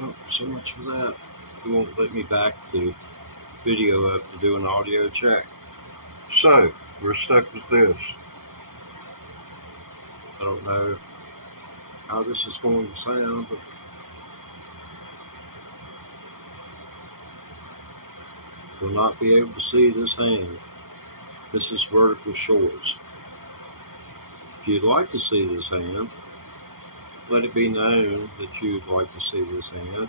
Oh, so much for that. It won't let me back the video up to do an audio check. So, we're stuck with this. I don't know how this is going to sound, but you'll not be able to see this hand. This is Vertical Shorts. If you'd like to see this hand, let it be known that you'd like to see this hand.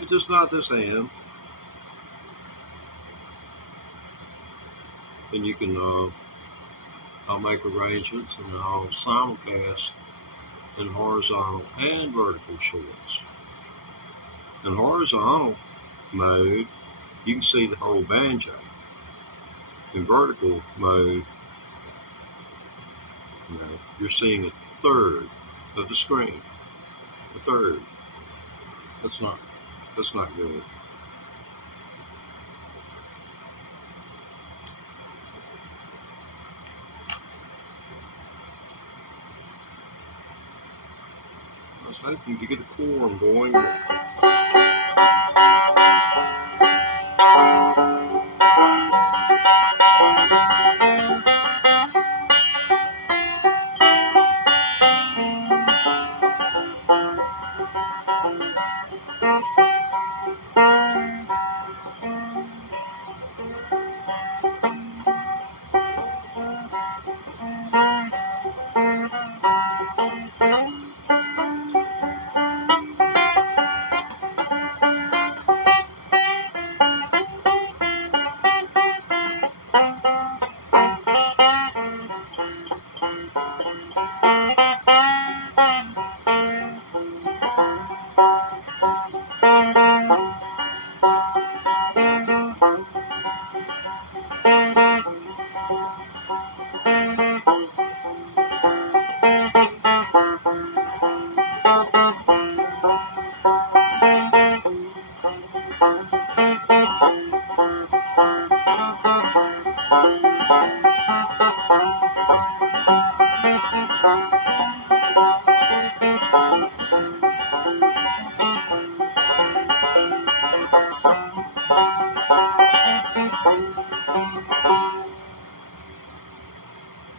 It's just not this hand. Then you can, I'll make arrangements and I'll simulcast in horizontal and vertical shorts. In horizontal mode, you can see the whole banjo. In vertical mode, you're seeing a third of the screen. A third. That's not good. I was hoping to get a chord going,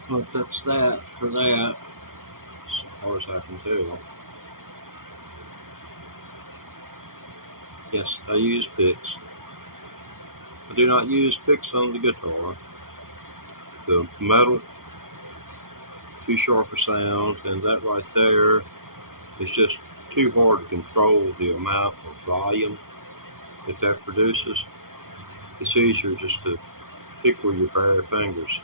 but that's that for that, as far as I can tell. Yes, I use picks. I do not use picks on the guitar. The metal, too sharp a sound, and that right there is just too hard to control the amount of volume that produces. It's easier just to pick with your bare fingers.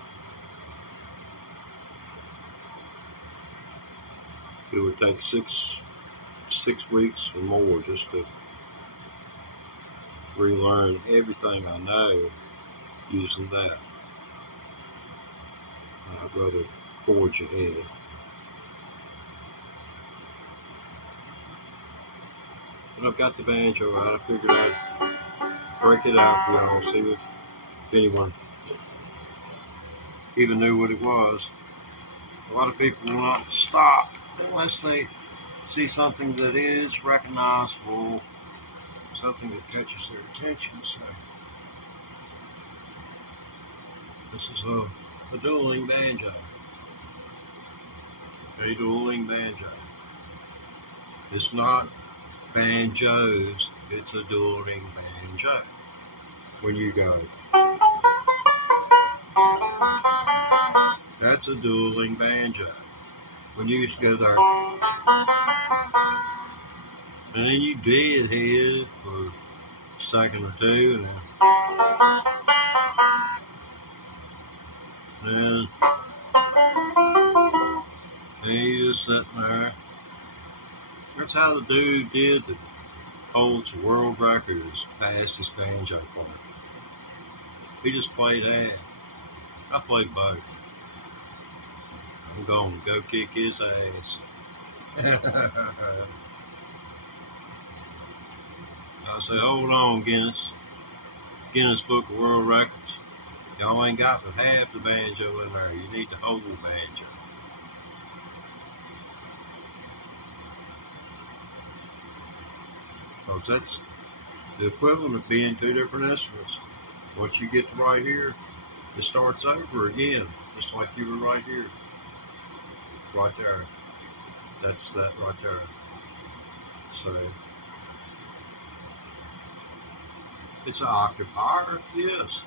It would take six weeks or more just to relearn everything I know using that. I'd rather forge ahead. But I've got the banjo out. I figured I'd break it out for y'all, see if anyone even knew what it was. A lot of people will not stop unless they see something that is recognizable, something that catches their attention. So this is a dueling banjo. A dueling banjo. It's not banjos, it's a dueling banjo. When you go, that's a dueling banjo. When you just go there, and then you deadhead for a second or two, and then you just sitting there. That's how the dude did holds the world record as fastest banjo player. He just played that. I played both. I'm going to go kick his ass. I say, hold on, Guinness Book of World Records. Y'all ain't got but half the banjo in there. You need the whole banjo. Because that's the equivalent of being two different instruments. Once you get to right here, it starts over again, just like you were right here. Right there. That's that right there. So, it's an octave higher, yes.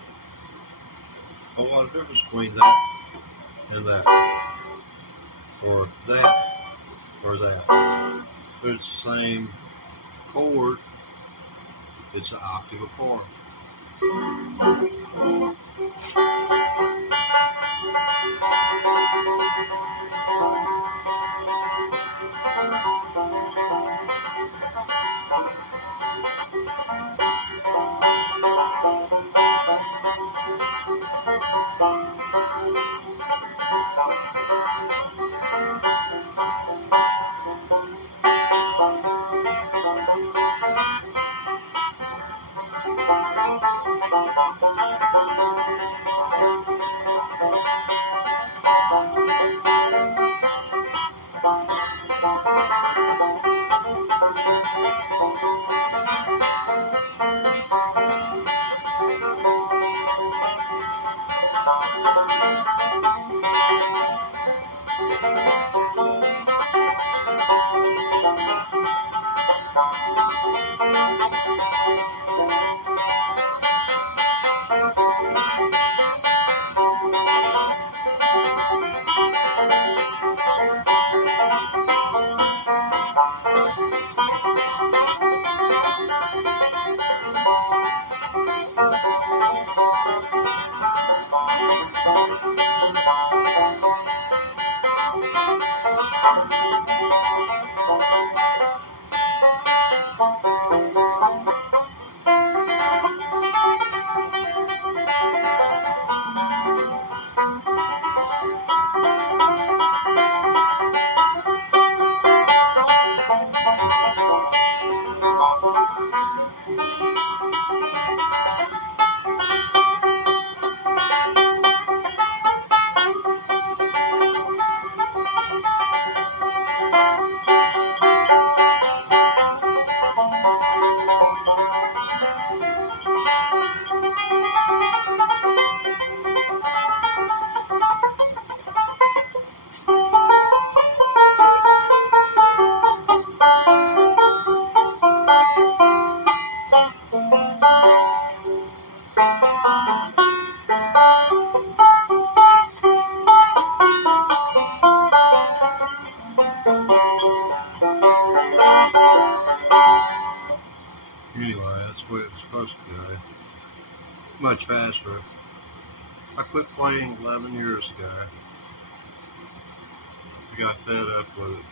A whole lot of difference between that and that. Or that, or that. But it's the same chord, it's an octave apart. Anyway, that's the way it was supposed to go. Much faster. I quit playing 11 years ago. I got fed up with it.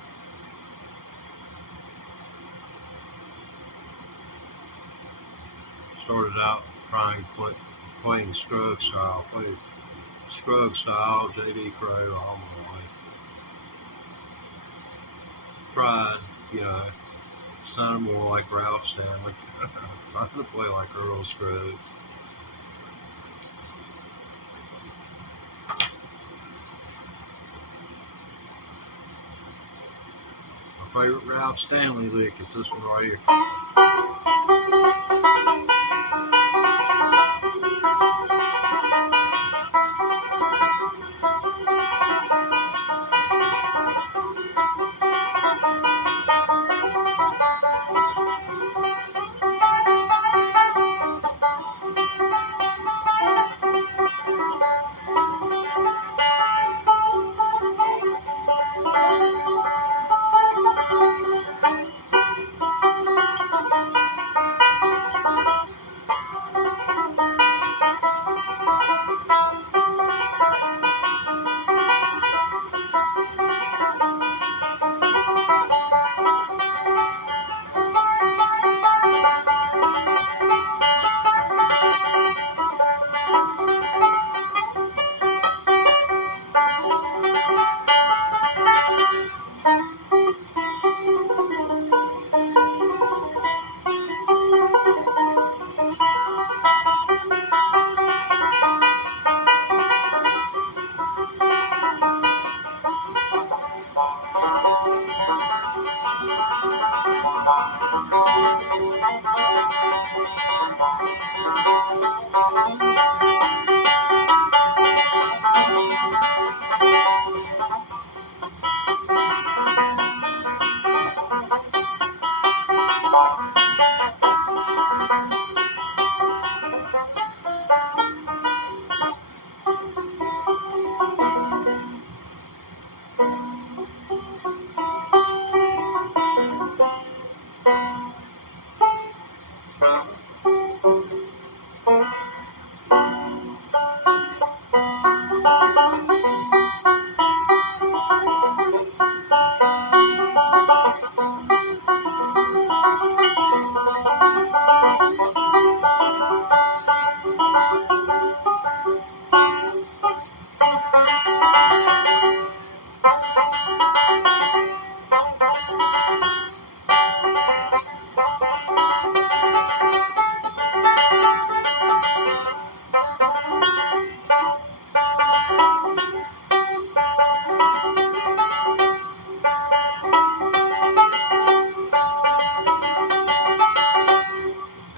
Started out trying playing Scruggs style. Played Scruggs style, J.D. Crowe all my life. Tried, sounded more like Ralph Stanley. Trying to play like Earl Scruggs. My favorite Ralph Stanley lick is this one right here.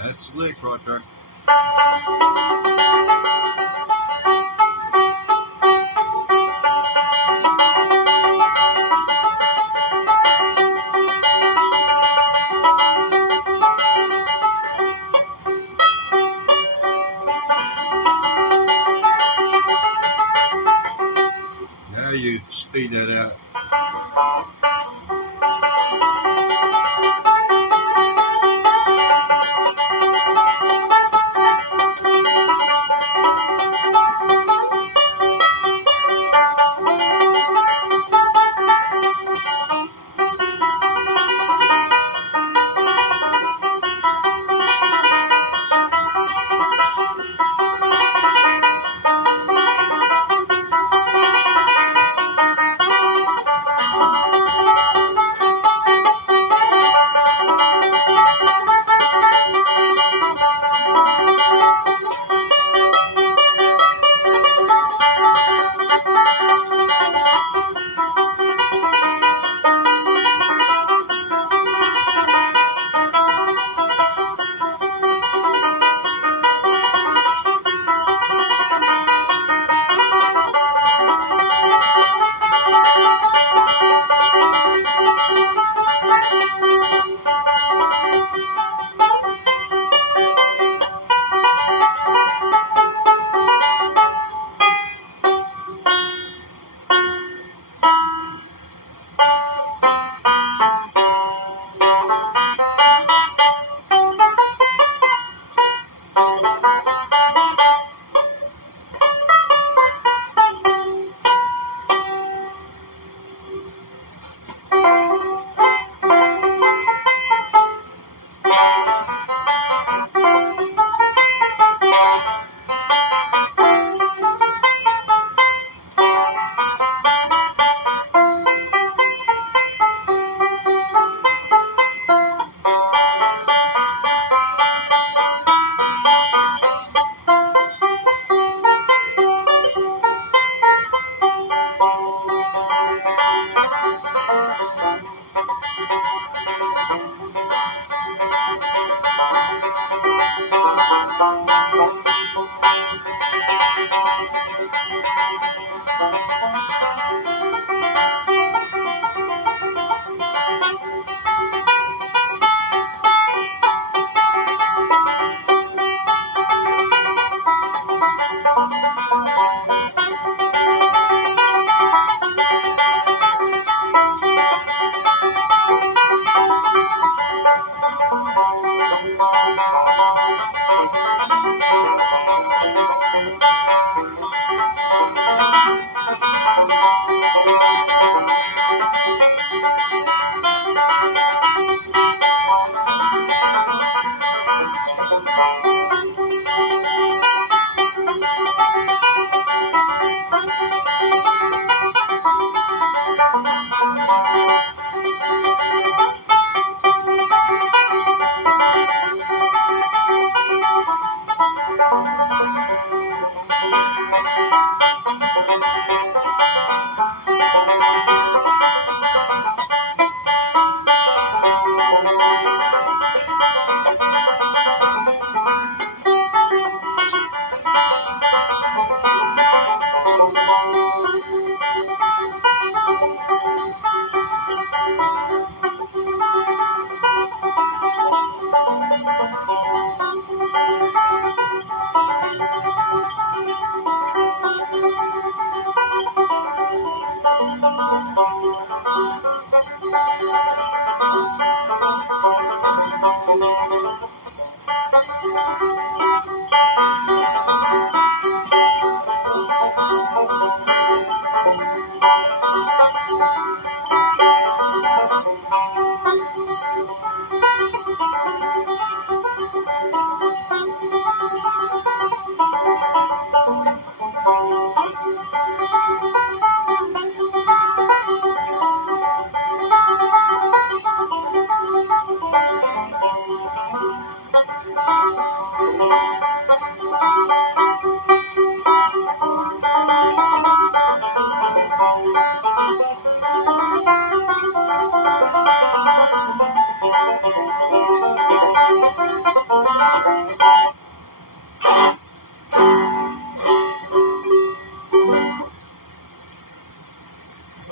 That's the lick right there. Now you speed that out.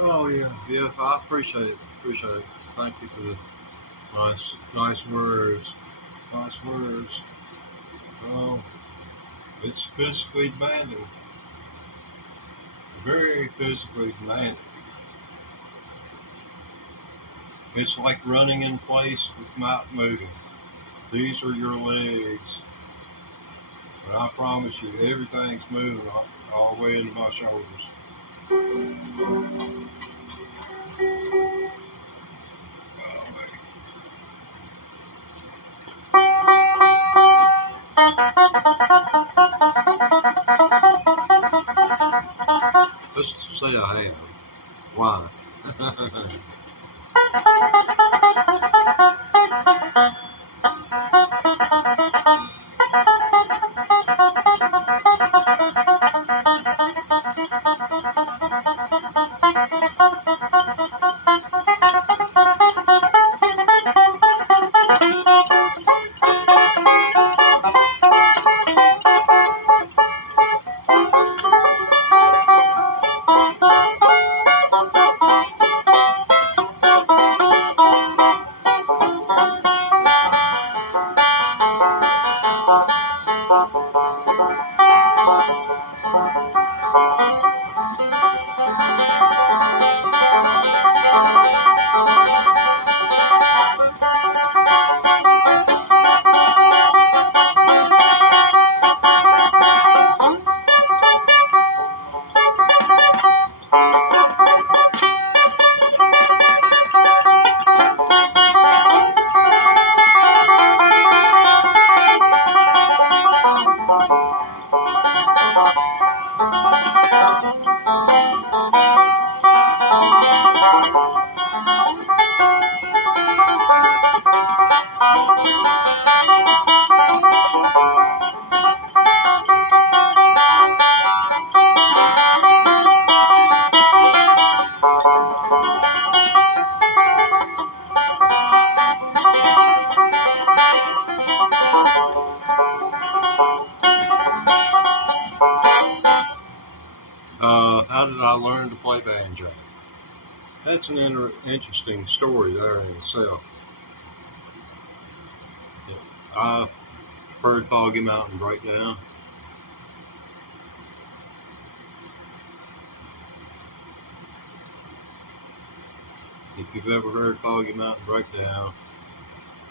Oh yeah, I appreciate it. Thank you for the nice words, nice words. Oh, it's physically demanding, very physically demanding. It's like running in place without moving. These are your legs, but I promise you, everything's moving all the way into my shoulders. Let's say I have. Why? How did I learn to play banjo? That's an interesting story there in itself. I've heard Foggy Mountain Breakdown. If you've ever heard Foggy Mountain Breakdown,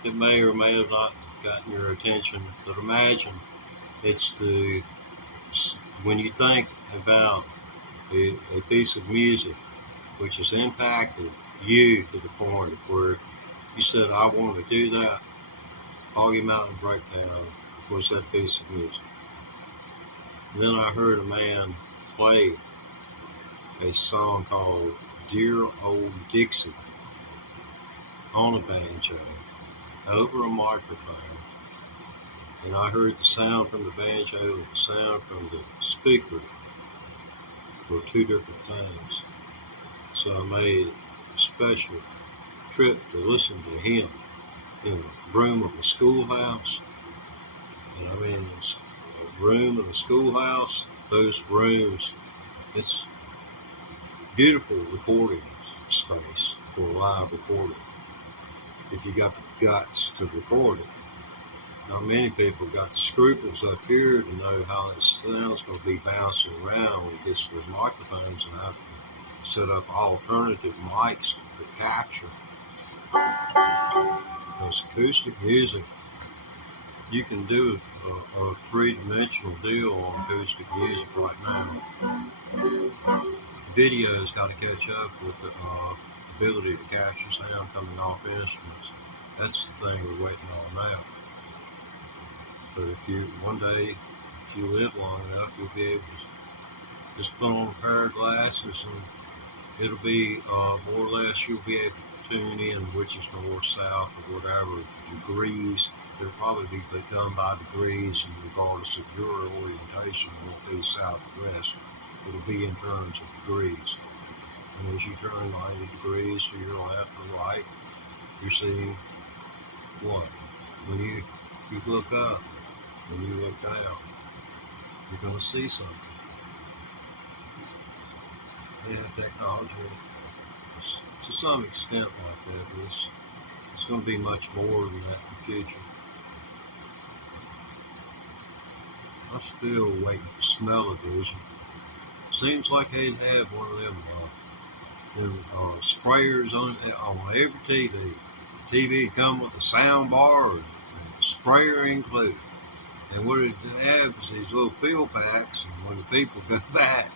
it may or may have not gotten your attention, but imagine it's when you think about a piece of music which has impacted you to the point where you said, I want to do that. Foggy Mountain Breakdown was that piece of music. And then I heard a man play a song called Dear Old Dixie on a banjo over a microphone. And I heard the sound from the banjo and the sound from the speaker were two different things. So I made a special trip to listen to him in a room of a schoolhouse. And I mean, a room in a schoolhouse, those rooms, it's beautiful recording space for a live recording. If you got the guts to record it. Not many people got the scruples up here to know how that sound's going to be bouncing around when it gets to those microphones, and have to set up alternative mics to capture. Because acoustic music, you can do a three-dimensional deal on acoustic music right now. Video's got to catch up with the ability to capture sound coming off instruments. That's the thing we're waiting on now. But if you, one day, if you live long enough, you'll be able to just put on a pair of glasses and it'll be more or less, you'll be able to tune in which is north, south, or whatever degrees they'll probably be done by degrees, and regardless of your orientation, it won't be south or west. It'll be in terms of degrees. And as you turn 90 degrees to your left or right, you're seeing what? When you look up, when you look down, you're going to see something. They have technology to some extent like that, but it's going to be much more than that in the future. I'm still waiting for smell-o-vision. Seems like they'd have one of them sprayers on every TV. TV come with a sound bar and a sprayer included. And what it have is these little field packs, and when the people go back,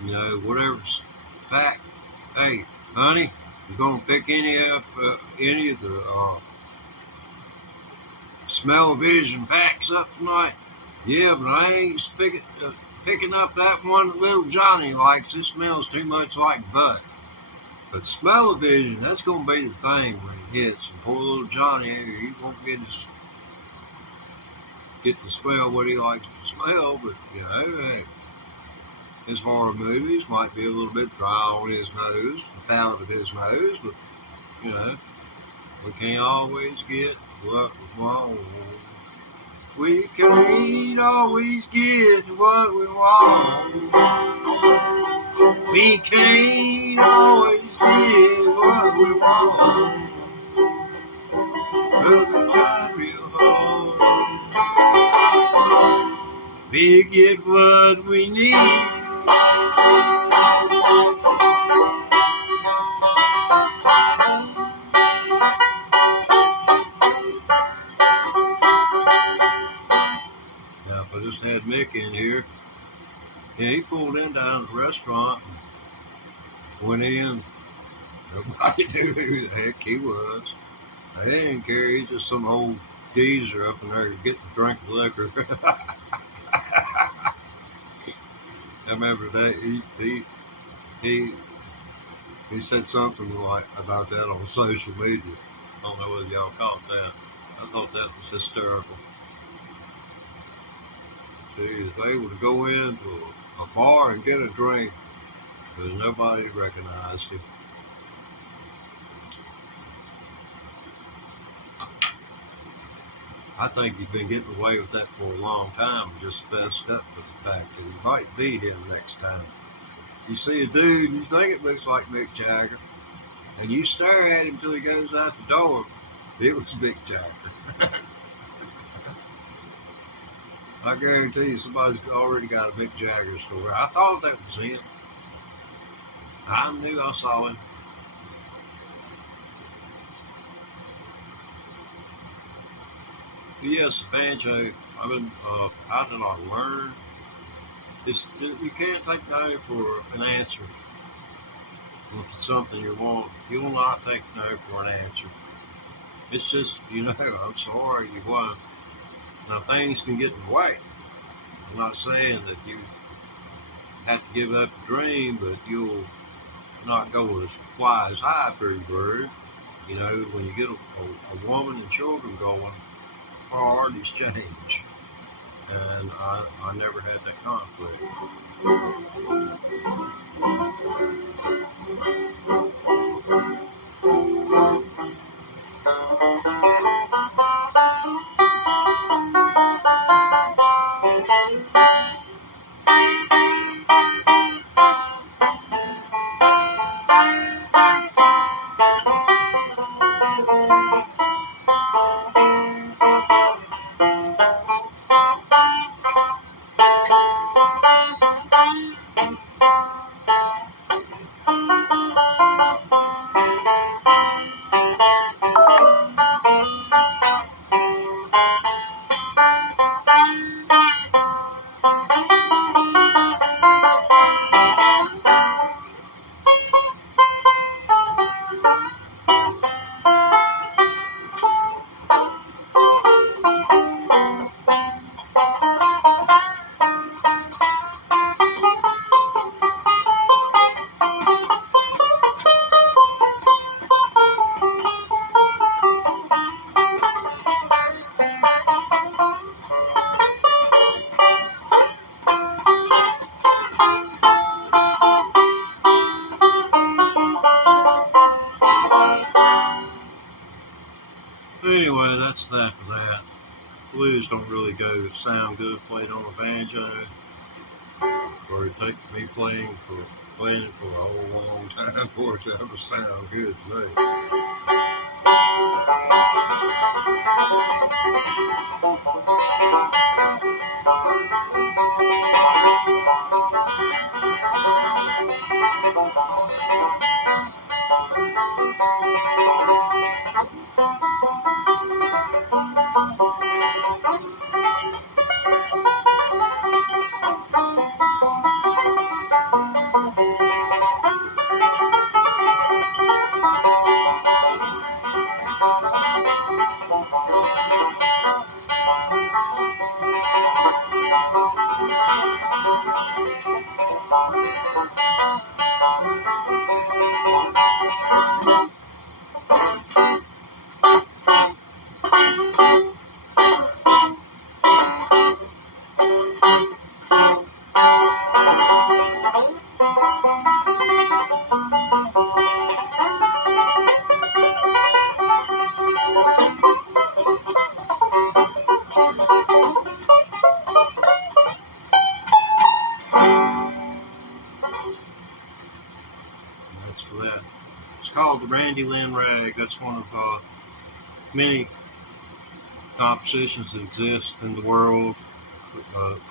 whatever's packed, hey, honey, you gonna pick any of the smell-o-vision packs up tonight? Yeah, but I ain't picking up that one that little Johnny likes. It smells too much like butt. But smell-o-vision, that's going to be the thing when it hits. And poor little Johnny, he won't get to smell what he likes to smell. But, hey, his horror movies might be a little bit dry on his nose, the palate of his nose. But, we can't always get what we want. We can't always get what we want. We can't always get what we want. But we try real hard. We get what we need. I just had Mick in here. Yeah, he pulled in down at the restaurant and went in. Nobody knew who the heck he was. They didn't care. He's just some old geezer up in there getting a drink of liquor. I remember that he said something like about that on social media. I don't know whether y'all caught that. I thought that was hysterical. See, if they were to go into a bar and get a drink, there's nobody recognized him. I think he's been getting away with that for a long time, just fessed up with the fact that he might be him next time. You see a dude, you think it looks like Mick Jagger, and you stare at him till he goes out the door, it was Mick Jagger. I guarantee you somebody's already got a Mick Jagger story. I thought that was him. I knew I saw him. But yes, the banjo, how did I learn? You can't take no for an answer. If it's something you want, you will not take no for an answer. It's just, I'm sorry, you won't. Now, things can get in the way. I'm not saying that you have to give up the dream, but you'll not go as fly as high, pretty bird. When you get a woman and children going, priorities change. And I never had that conflict. blues don't really sound good played on a banjo, or it take me playing it for a whole long time for it to ever sound good to me. That's for that. It's called the Randy Lynn Rag. That's one of many compositions that exist in the world,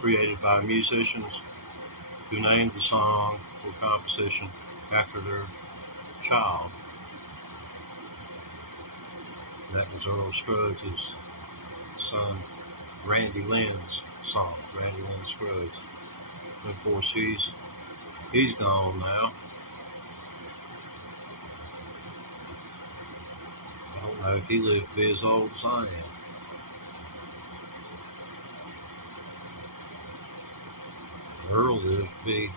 created by musicians who named the song or composition after their child. That was Earl Scruggs' son, Randy Lynn's song, Randy Lynn Scruggs. And of course, he's gone now. I don't know if he lived to be as old as I am. Earl lived to be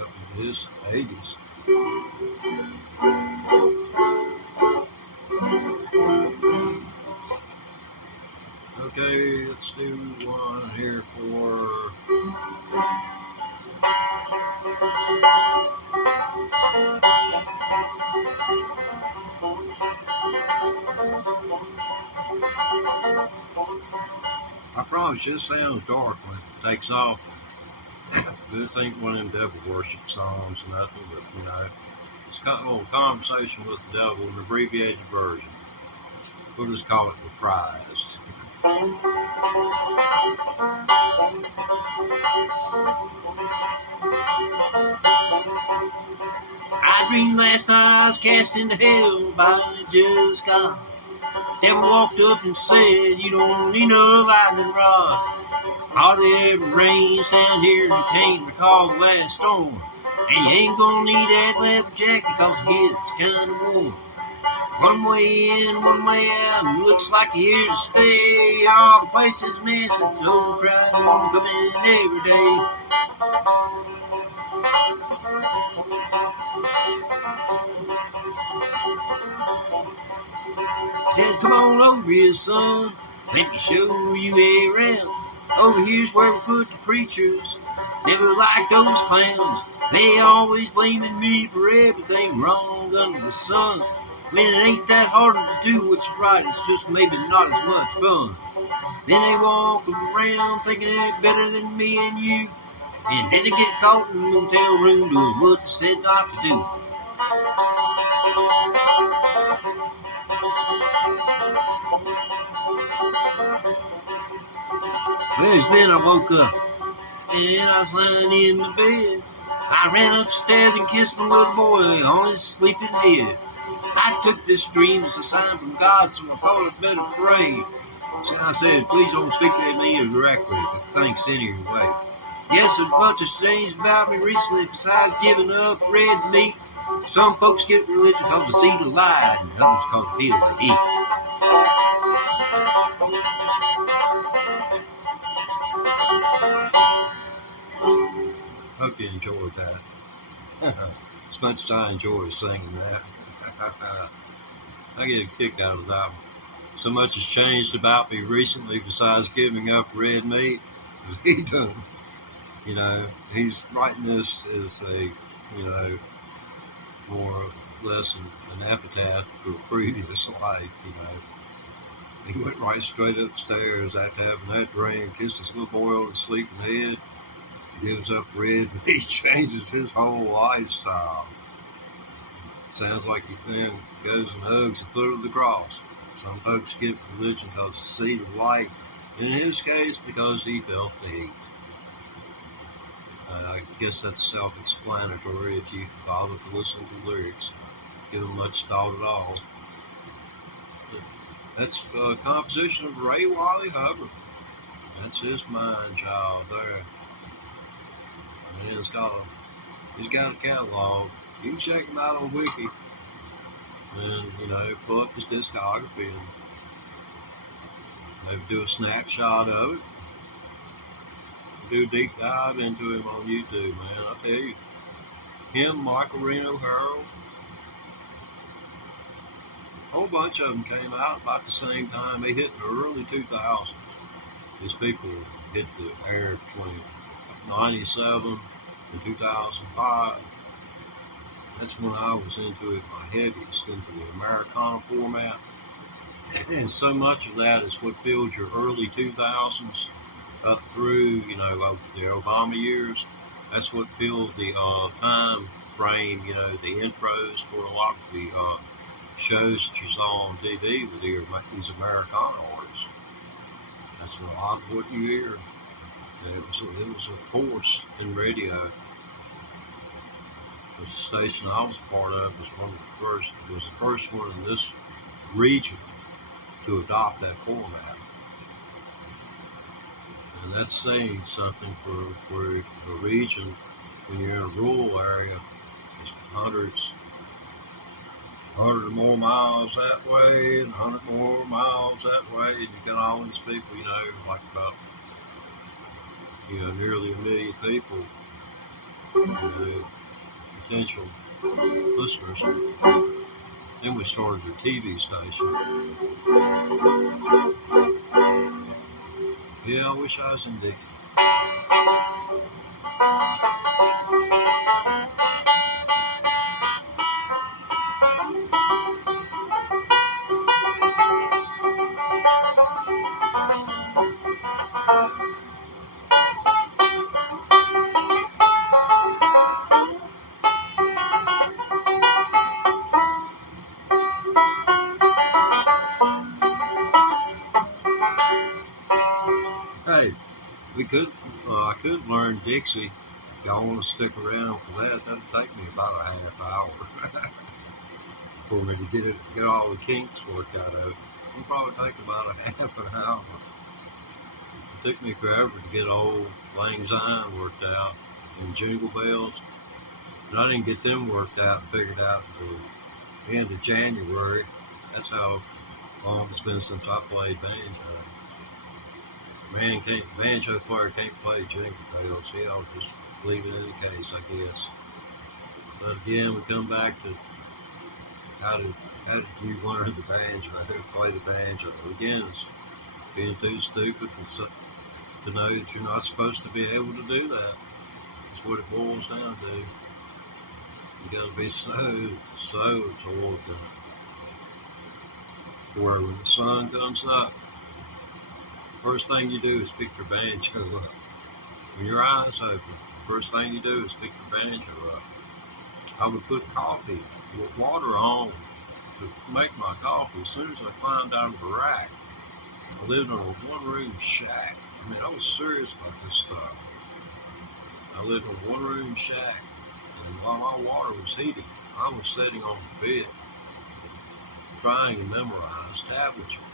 up in his 80s. Okay, let's do one here for I promise you, this sounds dark when it takes off. This ain't one of them devil worship songs or nothing, but it's kind of a little conversation with the devil, an abbreviated version. We'll just call it Reprised. I dreamed last night I was cast into hell by a just God. Devil walked up and said, "You don't need no lightning rod. Hardly ever rains down here and you can't recall the last storm. And you ain't gonna need that leather jacket cause it gets kinda warm. One way in, one way out, and looks like you're here to stay. All the place is missing, no crowd coming every day." Said, "Come on over here, son, let me show you around. Over here's where we put the preachers. Never liked those clowns. They always blaming me for everything wrong under the sun. When it ain't that hard to do what's right, it's just maybe not as much fun. Then they walk around thinking they're better than me and you. And then they get caught in the motel room doing what they said not to do." Well, then I woke up, and I was lying in the bed. I ran upstairs and kissed my little boy on his sleeping head. I took this dream as a sign from God, so I thought I'd better pray. So I said, "Please don't speak to me directly, but thanks anyway." Yes, a bunch of things about me recently besides giving up red meat. Some folks get religion cause they see the light, and others cause they feel the heat. Hope you enjoyed that. As much as I enjoy singing that. I get a kick out of that one. So much has changed about me recently besides giving up red meat. He done. He's writing this as a, more or less an epitaph for a previous life, He went right straight upstairs after having that drink, kissed his little boy on the sleeping head, gives up red meat, changes his whole lifestyle. Sounds like he then goes and hugs the foot of the cross. Some folks skip religion because it's the seed of light. In his case, because he felt the heat. I guess that's self-explanatory if you bother to listen to lyrics. Give them much thought at all. That's a composition of Ray Wally Hubbard. That's his mind child there. And he's got a catalog. You can check him out on Wiki. And, pull up his discography and maybe do a snapshot of it. Do a deep dive into him on YouTube, man. I tell you. Him, Michael Reno Harold. A whole bunch of them came out about the same time. They hit the early 2000s. These people hit the air between 97 and 2005. That's when I was into it my heaviest, into the Americana format. And so much of that is what filled your early 2000s up through, the Obama years. That's what filled the time frame, the intros for a lot of the shows that you saw on TV with these Americana artists. That's a lot of what you hear. And it was a force in radio. The station I was a part of was the first one in this region to adopt that format. And that's saying something for a region when you're in a rural area. It's hundreds or more miles that way and 100 more miles that way, and you got all these people, like about, nearly 1 million people, potential listeners. Then we started a TV station. Yeah, I wish I was in Dickie. Hey, I could learn Dixie. Y'all want to stick around for that? That'll take me about a half hour for me to get all the kinks worked out of it. It'll probably take about a half an hour. It took me forever to get old Lang Syne worked out and Jingle Bells. And I didn't get them worked out and figured out until the end of January. That's how long it's been since I played banjo. Banjo player can't play Jingle Bells. I'll just leave it in the case, I guess. But again, we come back to how did you learn the banjo? How to play the banjo? Again, it's being too stupid to know that you're not supposed to be able to do that. That's what it boils down to. You got to be so absorbed in it. Where when the sun comes up, first thing you do is pick your banjo up. When your eyes open, first thing you do is pick your banjo up. I would put coffee with water on to make my coffee as soon as I climbed out of the rack. I lived in a one-room shack. I mean, I was serious about this stuff. I lived in a one-room shack, and while my water was heating, I was sitting on the bed trying to memorize tablature.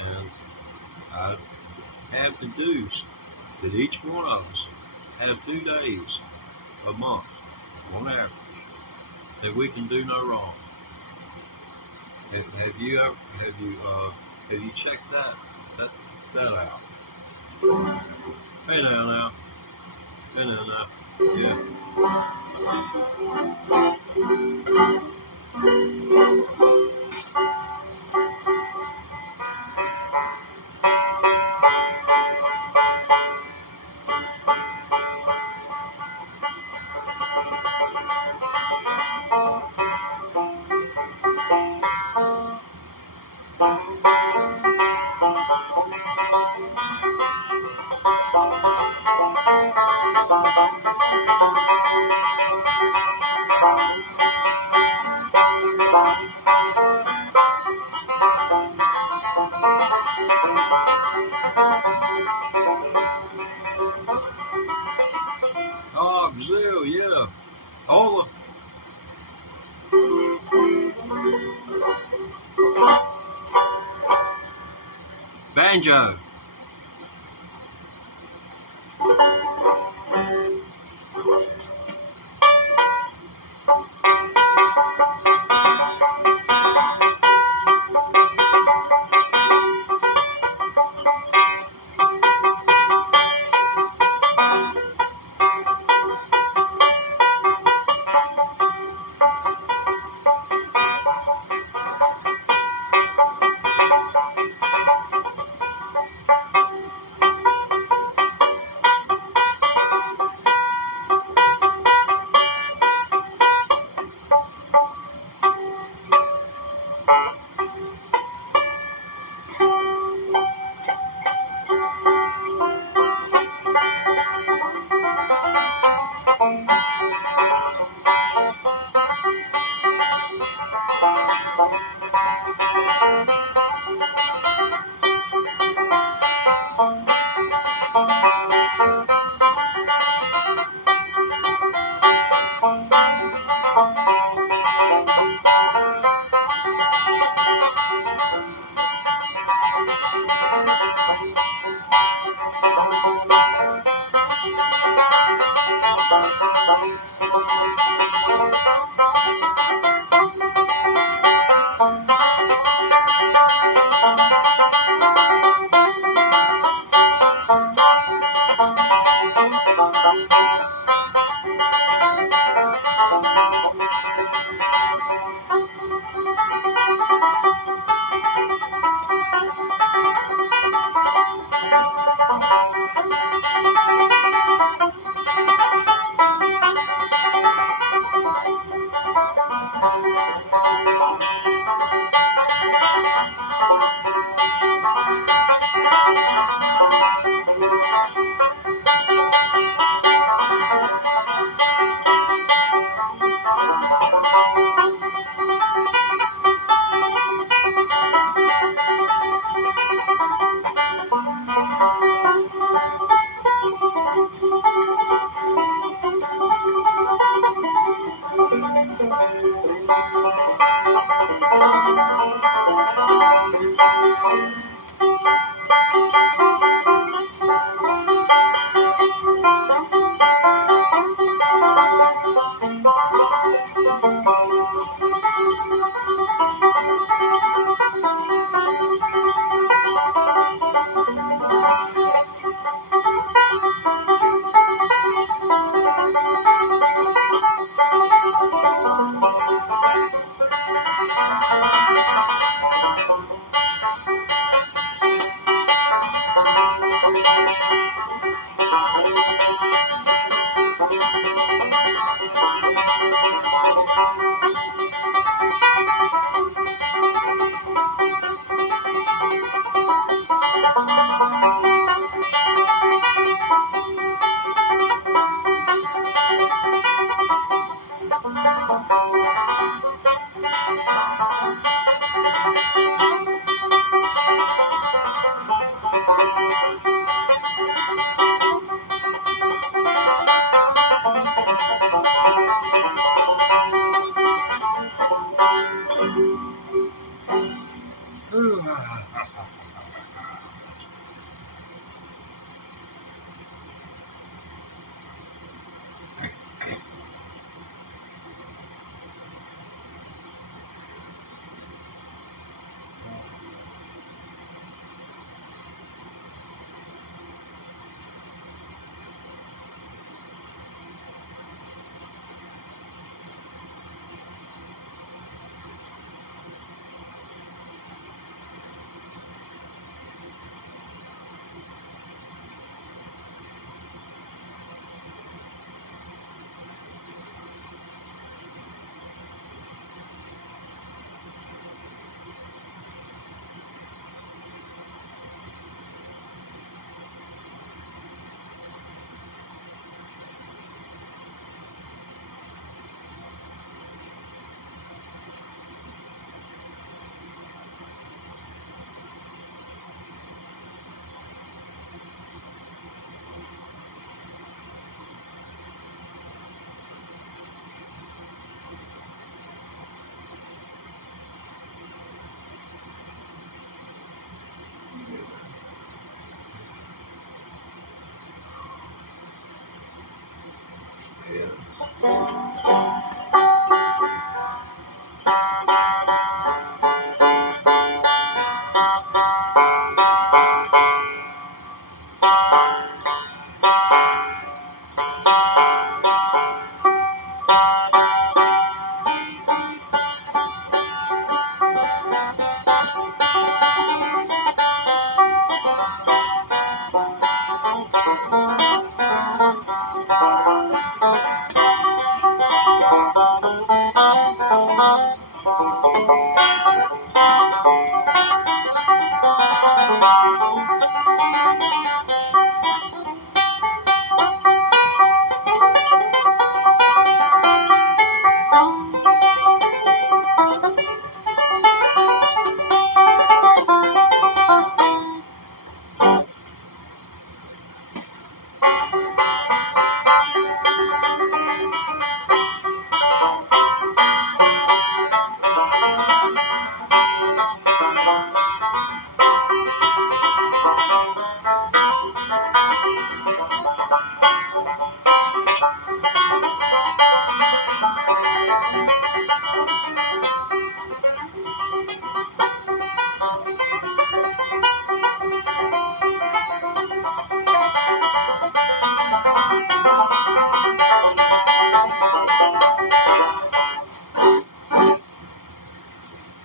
And I have deduced that each one of us have 2 days a month, on average, that we can do no wrong. Have you checked that out? Hey now. Yeah. Banjo.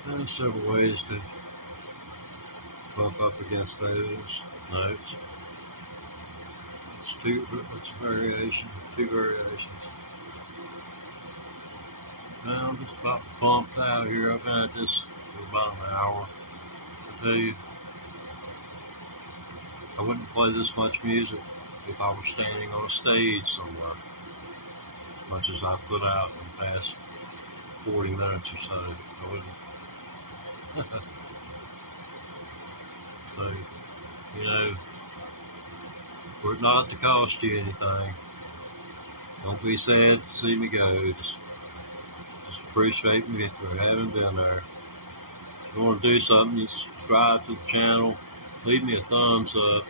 There's several ways to bump up against those notes. It's two variations. Now I'm just about bumped out here. I've been at this for about an hour or two. I wouldn't play this much music if I were standing on a stage somewhere, as much as I put out in the past 40 minutes or so. I wouldn't. So, you know, for it not to cost you anything, don't be sad to see me go. Just appreciate me for having been there. If you want to do something, you subscribe to the channel, leave me a thumbs up.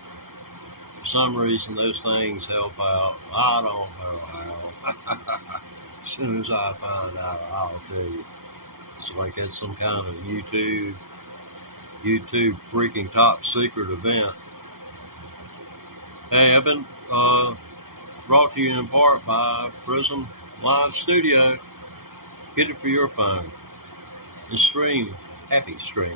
For some reason, those things help out. I don't know how. As soon as I find out, I'll tell you. It's like it's some kind of YouTube freaking top secret event. Hey, I've been brought to you in part by Prism Live Studio. Get it for your phone and stream. Happy stream.